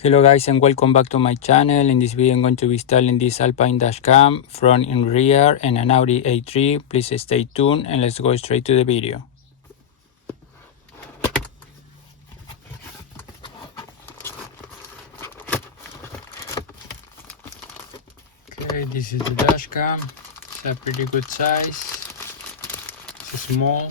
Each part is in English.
Hello guys and welcome back to my channel. In this video I'm going to be installing this Alpine dash cam, front and rear, and an Audi A3. Please stay tuned and let's go straight to the video. Okay, this is the dash cam. It's a pretty good size. It's small.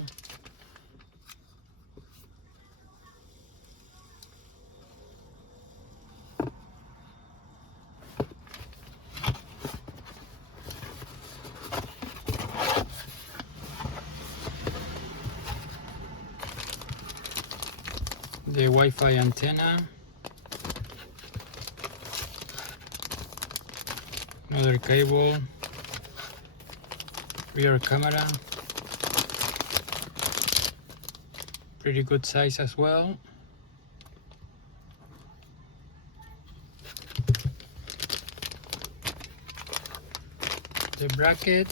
The Wi-Fi antenna, another cable, rear camera, pretty good size as well. The bracket,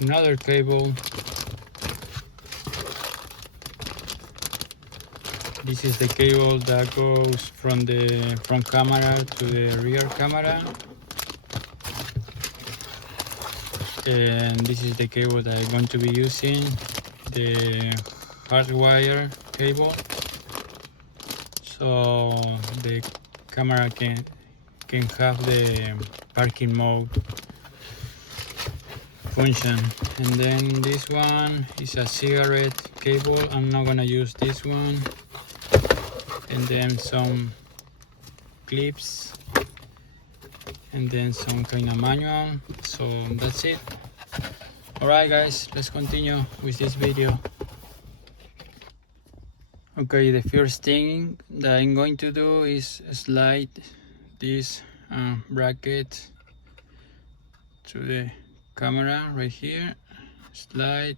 another cable. This is the cable that goes from the front camera to the rear camera, and this is the cable that I'm going to be using, the hardwire cable, so the camera can have the parking mode function. And then this one is a cigarette cable. I'm not gonna use this one. And then some clips, and then some kind of manual. So that's it. Alright guys, let's continue with this video. Okay, the first thing that I'm going to do is slide this bracket to the camera right here. Slide,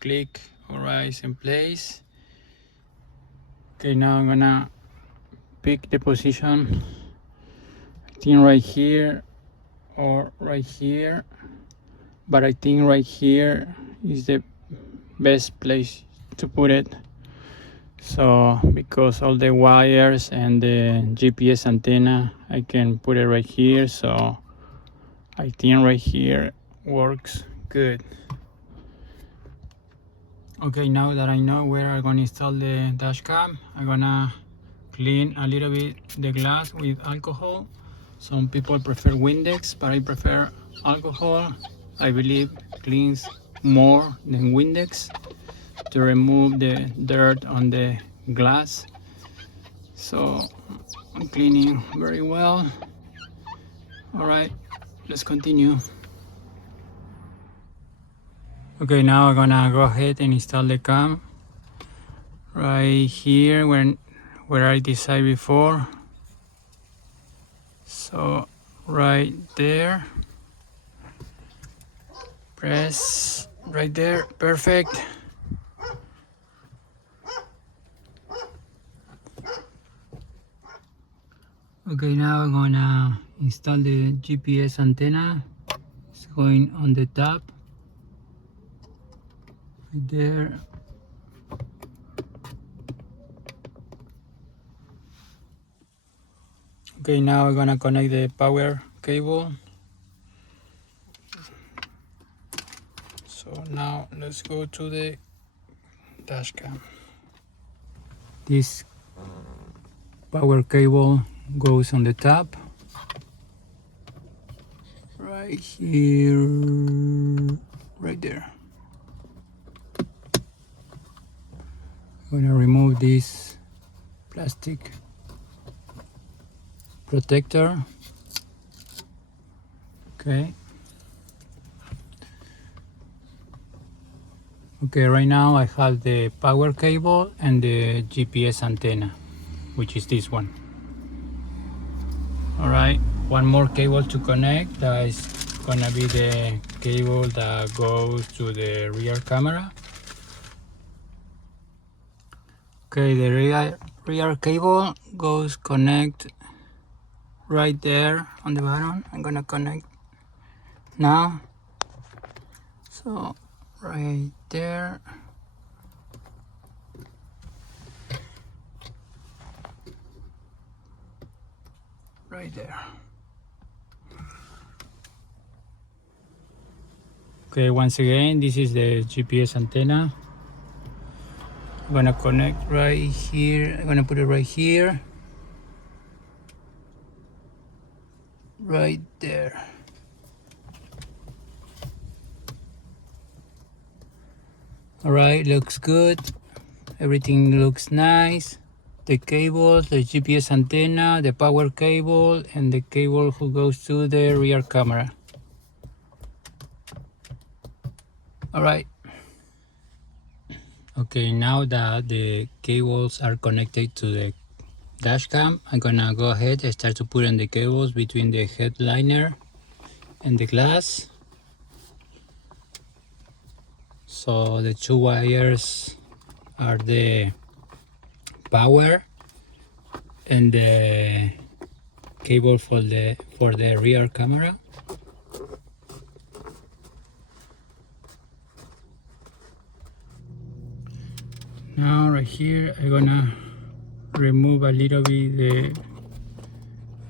click, alright, it's in place. Okay, now I'm gonna pick the position, I think right here or right here, but I think right here is the best place to put it. So because all the wires and the GPS antenna, I can put it right here, so I think right here works good. Okay, now that I know where I'm gonna install the dash cam, I'm gonna clean a little bit the glass with alcohol. Some people prefer Windex, but I prefer alcohol. I believe cleans more than Windex to remove the dirt on the glass. So I'm cleaning very well. Alright, let's continue. Okay, now I'm gonna go ahead and install the cam right here where I decided before. So right there, press right there, perfect. Okay, now I'm gonna install the GPS antenna. It's going on the top right there. Okay, now I'm gonna connect the power cable. So now let's go to the dash cam. This power cable goes on the top right here, right there. I'm gonna remove this plastic protector. Okay, right now I have the power cable and the GPS antenna, which is this one. Alright, one more cable to connect. That is gonna be the cable that goes to the rear camera. Okay, the rear cable goes connect right there on the bottom. I'm gonna connect now. So right there. Right there. Okay, once again, this is the GPS antenna. I'm gonna connect right here. I'm gonna put it right here. Right there. Alright, looks good. Everything looks nice. The cables, the GPS antenna, the power cable, and the cable who goes to the rear camera. Alright. Okay, now that the cables are connected to the dash cam, I'm gonna go ahead and start to put in the cables between the headliner and the glass. So the two wires are the power and the cable for the rear camera. Now right here I'm gonna remove a little bit the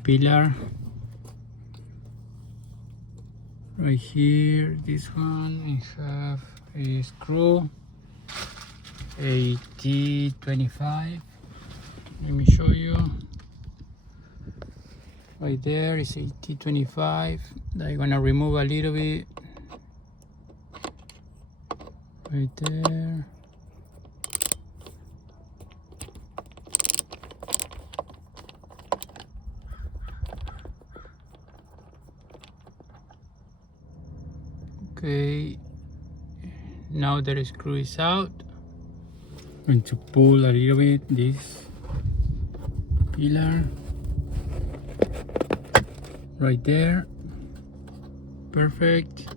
pillar. Right here, this one, I have a screw, a T25. Let me show you. Right there is a T25 that I'm gonna remove a little bit. Right there. Okay, now the screw is out. I'm going to pull a little bit this pillar right there. Perfect.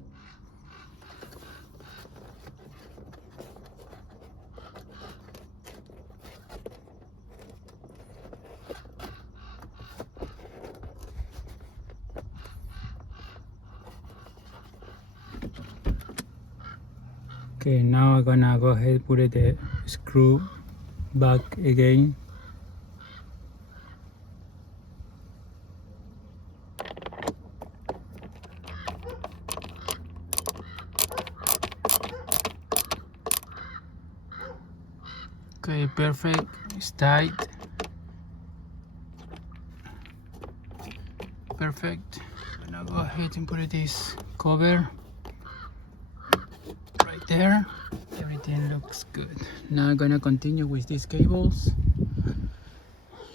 Okay, now I'm gonna go ahead and put the screw back again. Okay, perfect. It's tight. Perfect. I'm gonna go ahead and put this cover right there. Everything looks good. Now I'm gonna continue with these cables.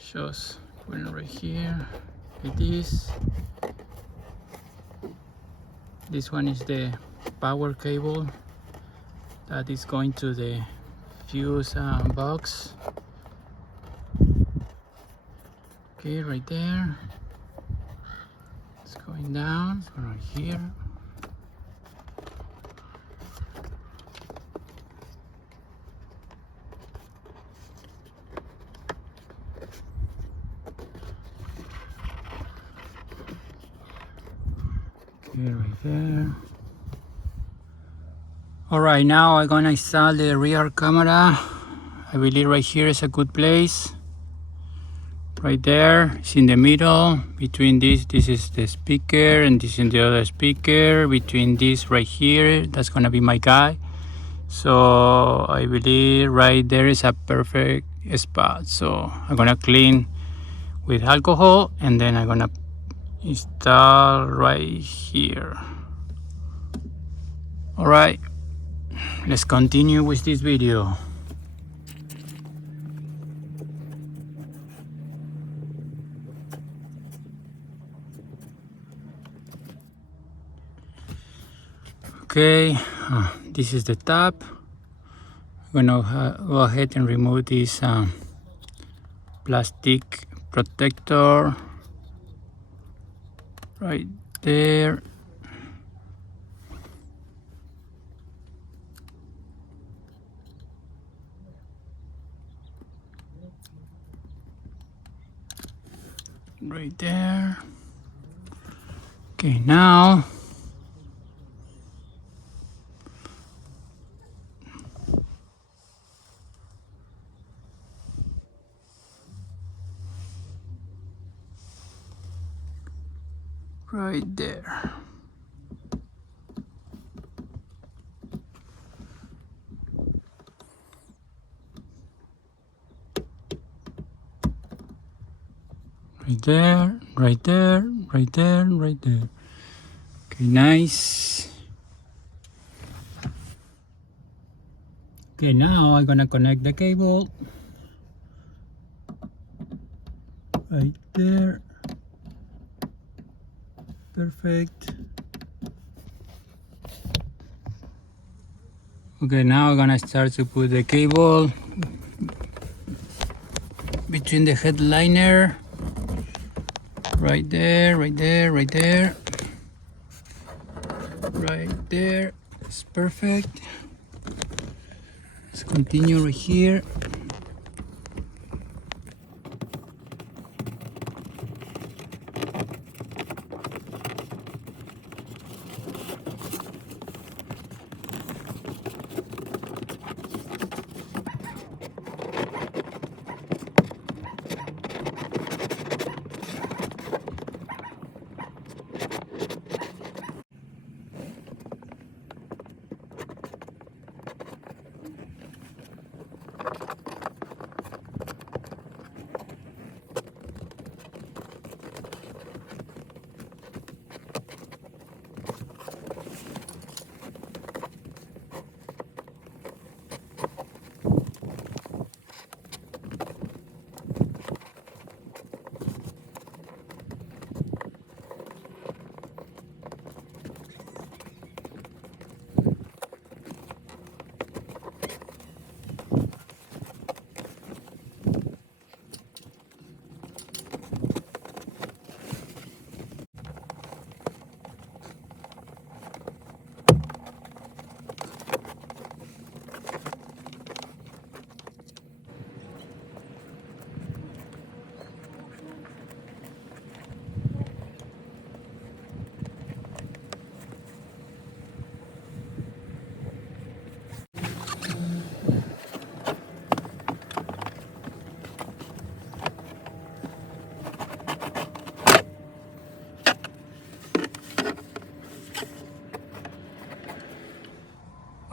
Just put it right here like this. This one is the power cable that is going to the fuse box. Okay, right there. It's going down right here. Okay, right there. Alright, now I'm gonna install the rear camera. I believe right here is a good place. Right there, it's in the middle. Between this is the speaker, and this is the other speaker. Between this right here, that's gonna be my guy. So I believe right there is a perfect spot. So I'm gonna clean with alcohol, and then I'm gonna install right here. Alright, let's continue with this video. Okay, this is the top. I'm gonna go ahead and remove this plastic protector right there. Right there. Okay, now there. Right there, right there, right there, right there. Okay, nice. Okay, now I'm gonna connect the cable right there. Perfect. Okay, now I'm gonna start to put the cable between the headliner. Right there, right there, right there. Right there. It's perfect. Let's continue right here.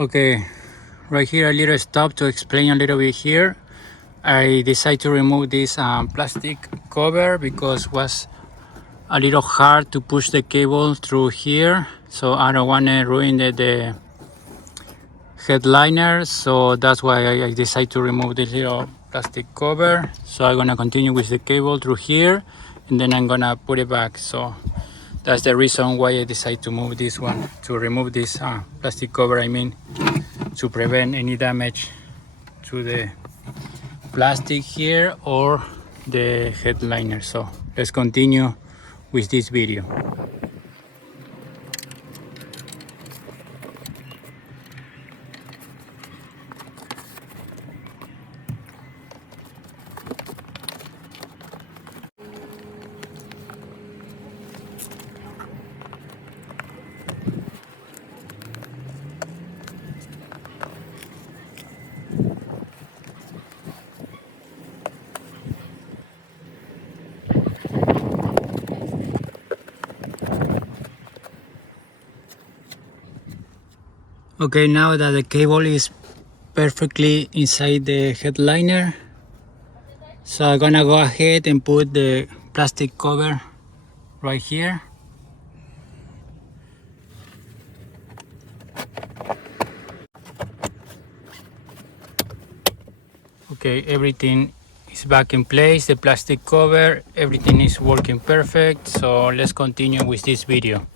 Okay, right here a little stop to explain a little bit here. I decided to remove this plastic cover because it was a little hard to push the cable through here, so I don't want to ruin the headliner, so that's why I decided to remove this little plastic cover. So I'm gonna continue with the cable through here and then I'm gonna put it back. So that's the reason why I decided to move this one, to remove this plastic cover, I mean, to prevent any damage to the plastic here or the headliner. So let's continue with this video. Okay, now that the cable is perfectly inside the headliner, so I'm gonna go ahead and put the plastic cover right here. Okay, everything is back in place, the plastic cover, everything is working perfect. So let's continue with this video.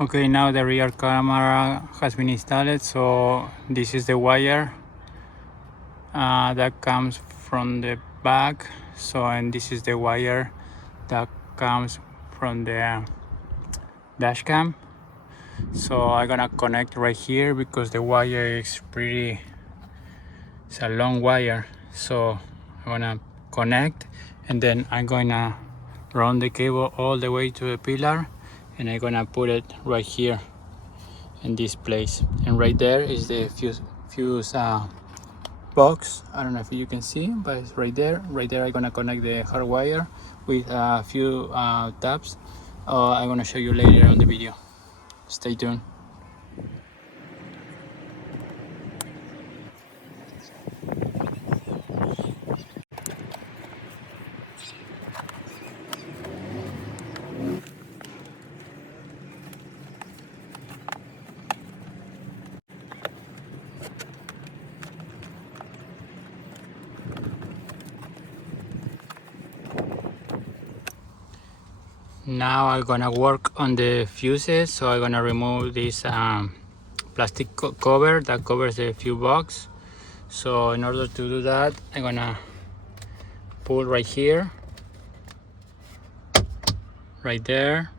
Okay, now the rear camera has been installed, so this is the wire that comes from the back. So, and this is the wire that comes from the dash cam. So I'm gonna connect right here because the wire is it's a long wire. So I'm gonna connect and then I'm gonna run the cable all the way to the pillar, and I'm gonna put it right here in this place. And right there is the fuse box. I don't know if you can see, but it's right there. Right there I'm gonna connect the hard wire with a few tabs. I'm gonna show you later on the video. Stay tuned. Now I'm gonna work on the fuses, so I'm gonna remove this plastic cover that covers the fuse box. So in order to do that, I'm gonna pull right here, right there,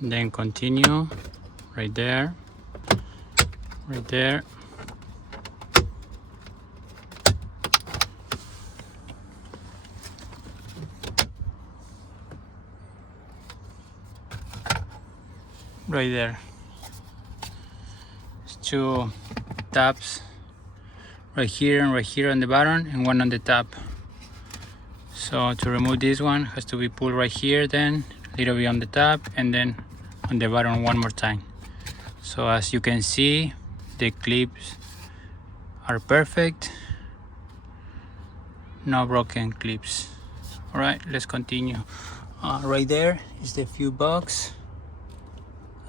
and then continue right there, right there, right there. It's 2 tabs right here and right here on the bottom, and 1 on the top. So to remove this one has to be pulled right here, then a little bit on the top, and then on the bottom 1 more time. So as you can see, the clips are perfect, no broken clips. All right, let's continue. Right there is the fuse box.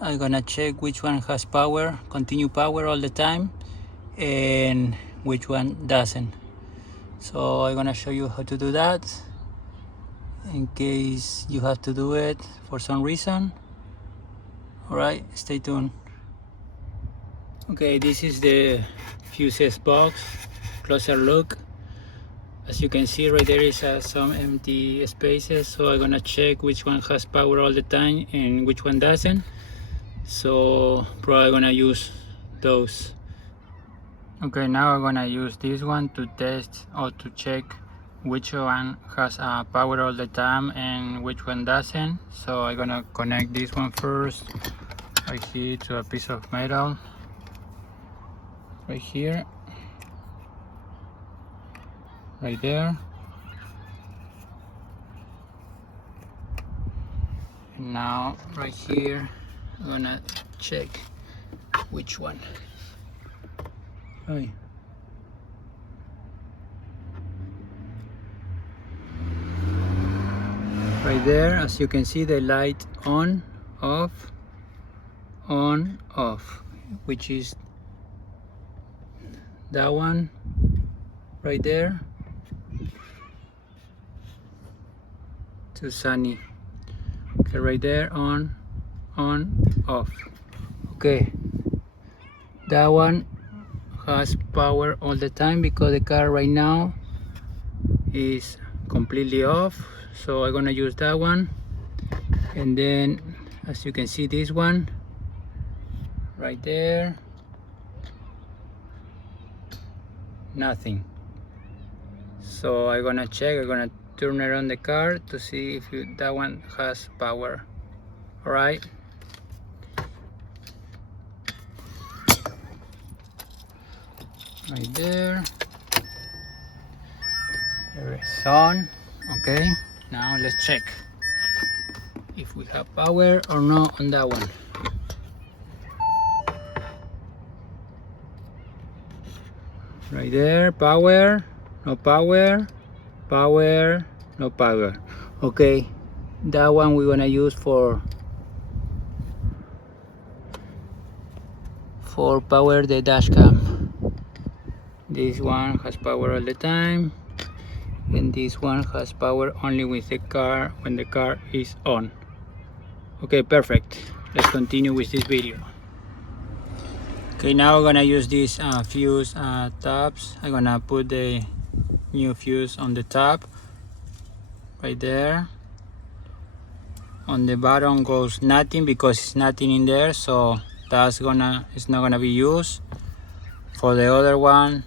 I'm gonna check which one has power, continue power all the time, and which one doesn't. So I'm gonna show you how to do that in case you have to do it for some reason. All right, stay tuned. Okay, this is the fuses box, closer look. As you can see right there is some empty spaces, so I'm gonna check which one has power all the time and which one doesn't. So probably gonna use those. Okay, now I'm gonna use this one to test or to check which one has power all the time and which one doesn't. So I'm gonna connect this one first right here to a piece of metal right here, right there. And now right here I'm gonna check which one. Oh. Right there, as you can see, the light on, off, which is that one right there to sunny. Okay, right there, on, off. Okay, that one has power all the time because the car right now is completely off, so I'm gonna use that one. And then as you can see, this one right there, nothing. So I'm gonna check, I'm gonna turn around the car to see if that one has power. All right, right there, it's on. Okay, now let's check if we have power or not on that one. Right there, power, no power, power, no power. Okay, that one we're gonna use for power the dash cam. This one has power all the time, and this one has power only with the car when the car is on. Okay, perfect. Let's continue with this video. Okay, now I'm gonna use these fuse tabs. I'm gonna put the new fuse on the top right there. On the bottom goes nothing because it's nothing in there, so it's not gonna be used. For the other one,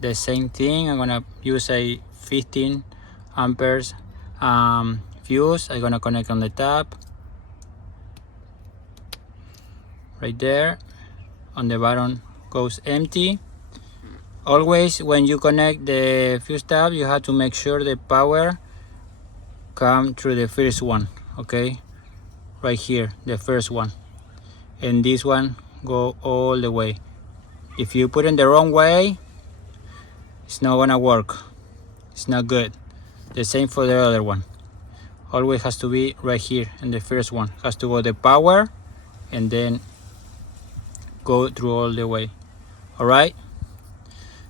the same thing. I'm gonna use a 15 amperes fuse. I'm gonna connect on the top right there. On the bottom goes empty. Always when you connect the fuse tab, you have to make sure the power come through the first one, okay, right here, the first one, and this one go all the way. If you put it the wrong way, it's not gonna work, it's not good. The same for the other one. Always has to be right here, and the first one has to go the power and then go through all the way. All right,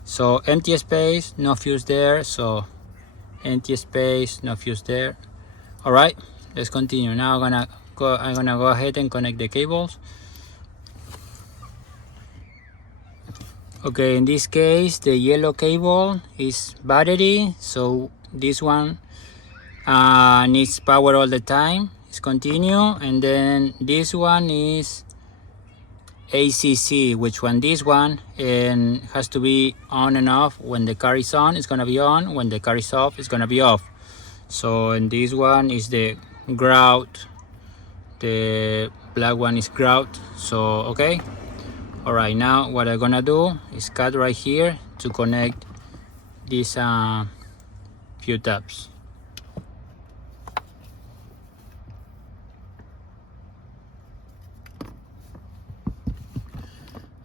so empty space, no fuse there, so empty space, no fuse there. All right, let's continue. Now I'm gonna go ahead and connect the cables. Okay, in this case the yellow cable is battery, so this one needs power all the time. It's continue. And then this one is ACC, which one? This one, and has to be on and off. When the car is on, it's gonna be on. When the car is off, it's gonna be off. So, and this one is the ground. The black one is ground. So, okay. All right, now what I'm gonna do is cut right here to connect these few tabs.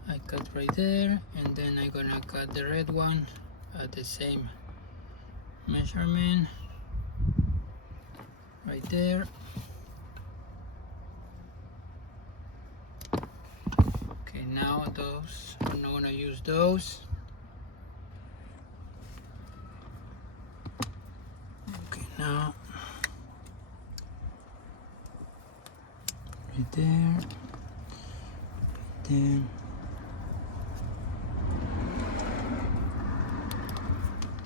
I cut right there, and then I'm gonna cut the red one at the same measurement right there. Okay, now those, I'm not gonna use those. Okay, now right there, then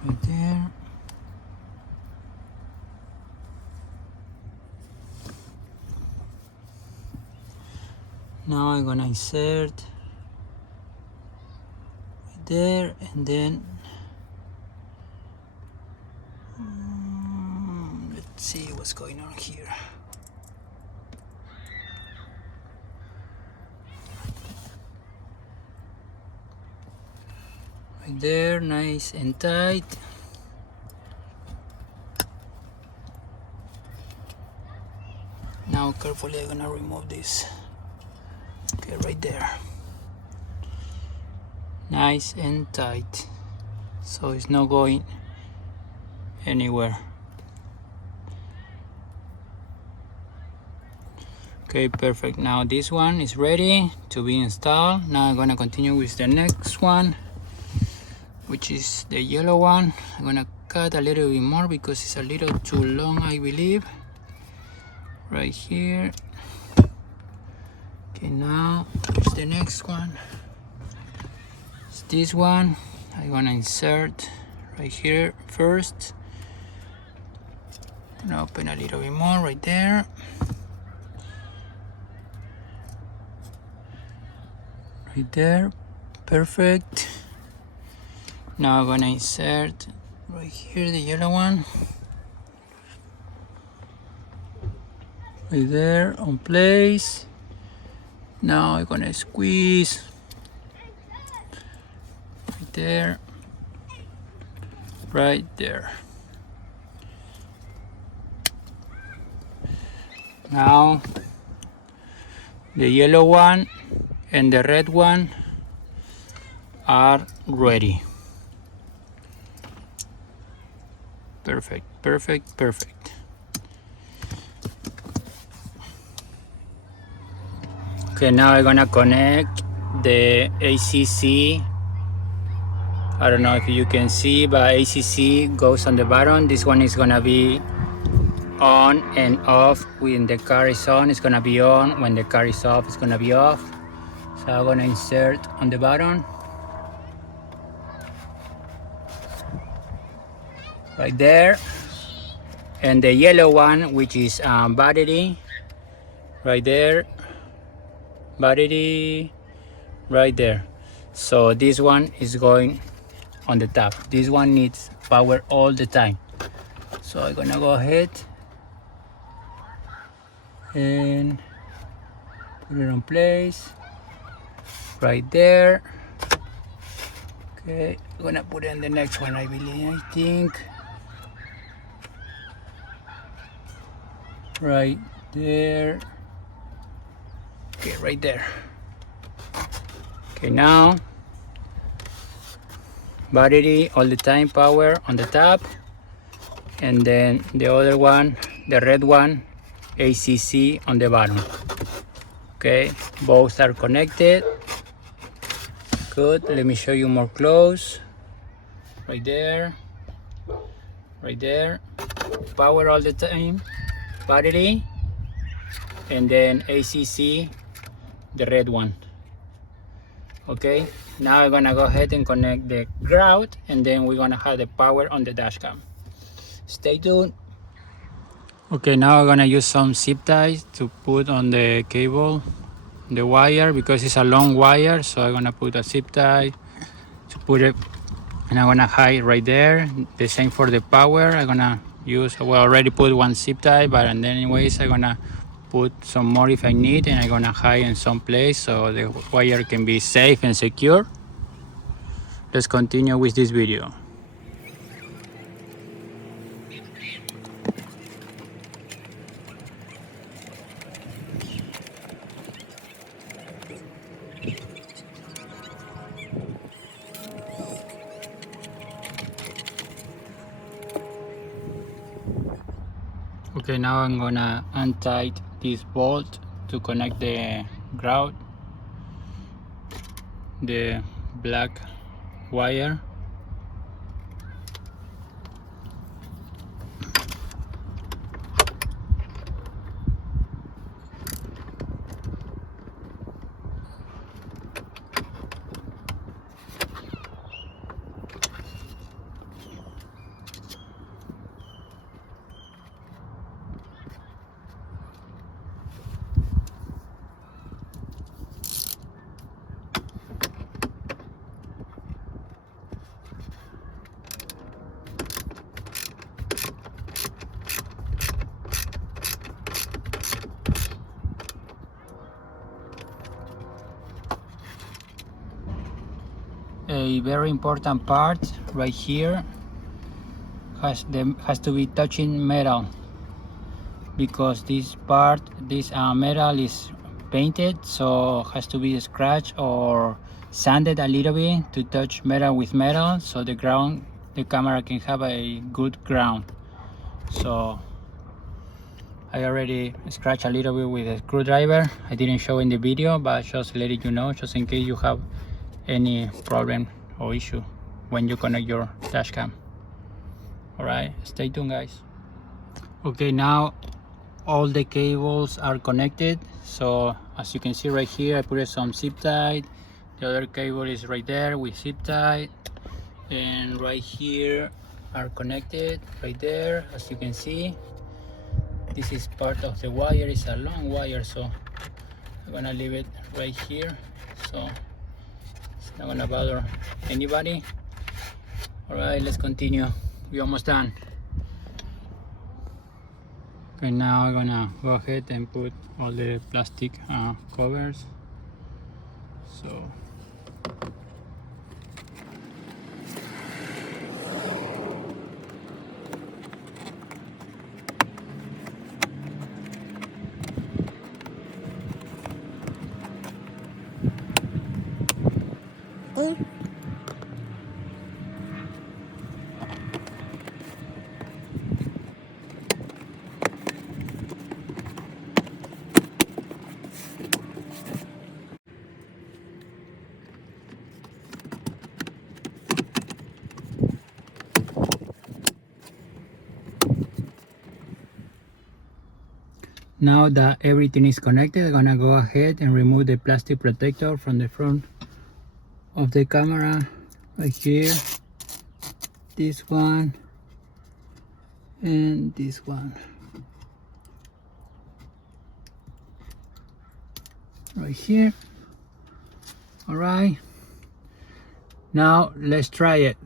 right there. Now I'm gonna insert right there, and then let's see what's going on here. Right there, nice and tight. Now carefully I'm gonna remove this. Okay, right there, nice and tight, so it's not going anywhere. Okay, perfect. Now this one is ready to be installed. Now I'm gonna continue with the next one, which is the yellow one. I'm gonna cut a little bit more because it's a little too long, I believe. Right here. Okay, now here's the next one. It's this one. I want to insert right here first. And open a little bit more right there. Right there, perfect. Now I'm gonna insert right here the yellow one. Right there, on place. Now I'm gonna squeeze right there, right there. Now the yellow one and the red one are ready. Perfect, perfect, perfect. Okay, now I'm gonna connect the ACC. I don't know if you can see, but ACC goes on the bottom. This one is gonna be on and off. When the car is on, it's gonna be on. When the car is off, it's gonna be off. So I'm gonna insert on the bottom. Right there. And the yellow one, which is battery, right there. Battery right there. So this one is going on the top. This one needs power all the time. So I'm gonna go ahead and put it on place right there. Okay, I'm gonna put in the next one, I think right there. Okay, right there. Okay, now battery all the time, power on the top, and then the other one, the red one, ACC on the bottom. Okay, both are connected. Good. Let me show you more close. Right there, right there. Power all the time, battery, and then ACC, the red one. Okay, now I'm gonna go ahead and connect the ground, and then we're gonna have the power on the dash cam. Stay tuned. Okay, now I'm gonna use some zip ties to put on the cable, the wire, because it's a long wire. So I'm gonna put a zip tie to put it, and I'm gonna hide right there. The same for the power. I'm gonna use, well, I already put one zip tie, but and then anyways I'm gonna put some more if I need, and I'm gonna hide in some place so the wire can be safe and secure. Let's continue with this video. Okay, now I'm gonna untie this bolt to connect the ground, the black wire. A very important part right here has to be touching metal, because this part, this metal is painted, so has to be scratched or sanded a little bit to touch metal with metal, so the camera can have a good ground. So I already scratched a little bit with a screwdriver. I didn't show in the video, but just letting you know, just in case you have any problem or issue when you connect your dash cam. All right, stay tuned, guys. Okay, now all the cables are connected. So as you can see right here, I put some zip tie. The other cable is right there with zip tie, and right here are connected right there. As you can see, this is part of the wire. It's a long wire, so I'm gonna leave it right here, so it's not gonna bother anybody. All right, let's continue. We're almost done. Okay, now I'm gonna go ahead and put all the plastic covers. So now that everything is connected, I'm gonna go ahead and remove the plastic protector from the front of the camera right here, this one and this one right here. All right, now let's try it.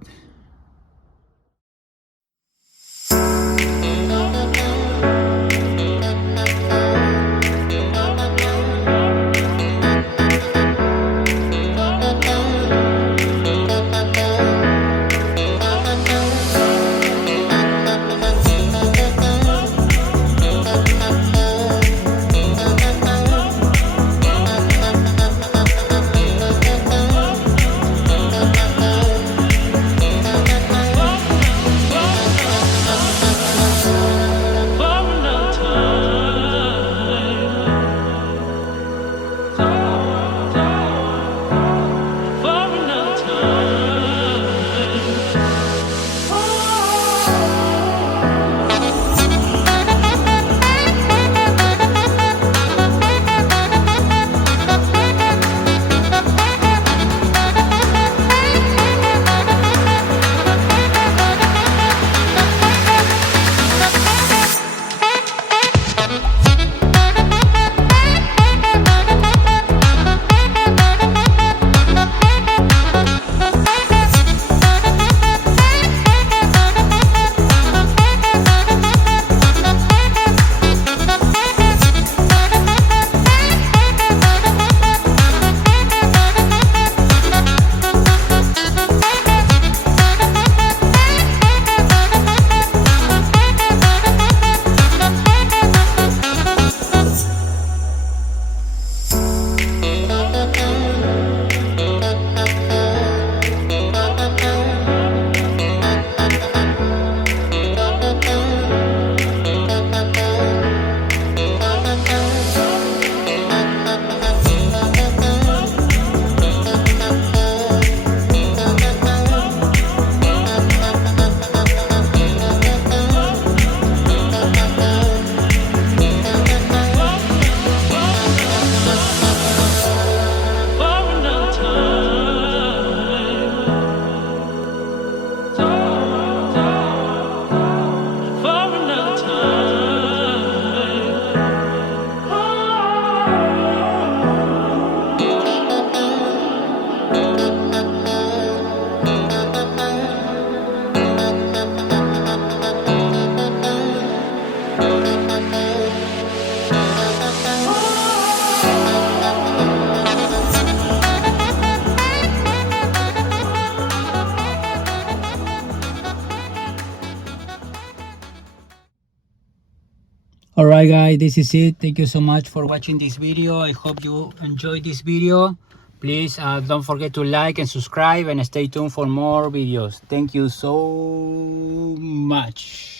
guys, this is it. Thank you so much for watching this video. I hope you enjoyed this video. Please don't forget to like and subscribe and stay tuned for more videos. Thank you so much.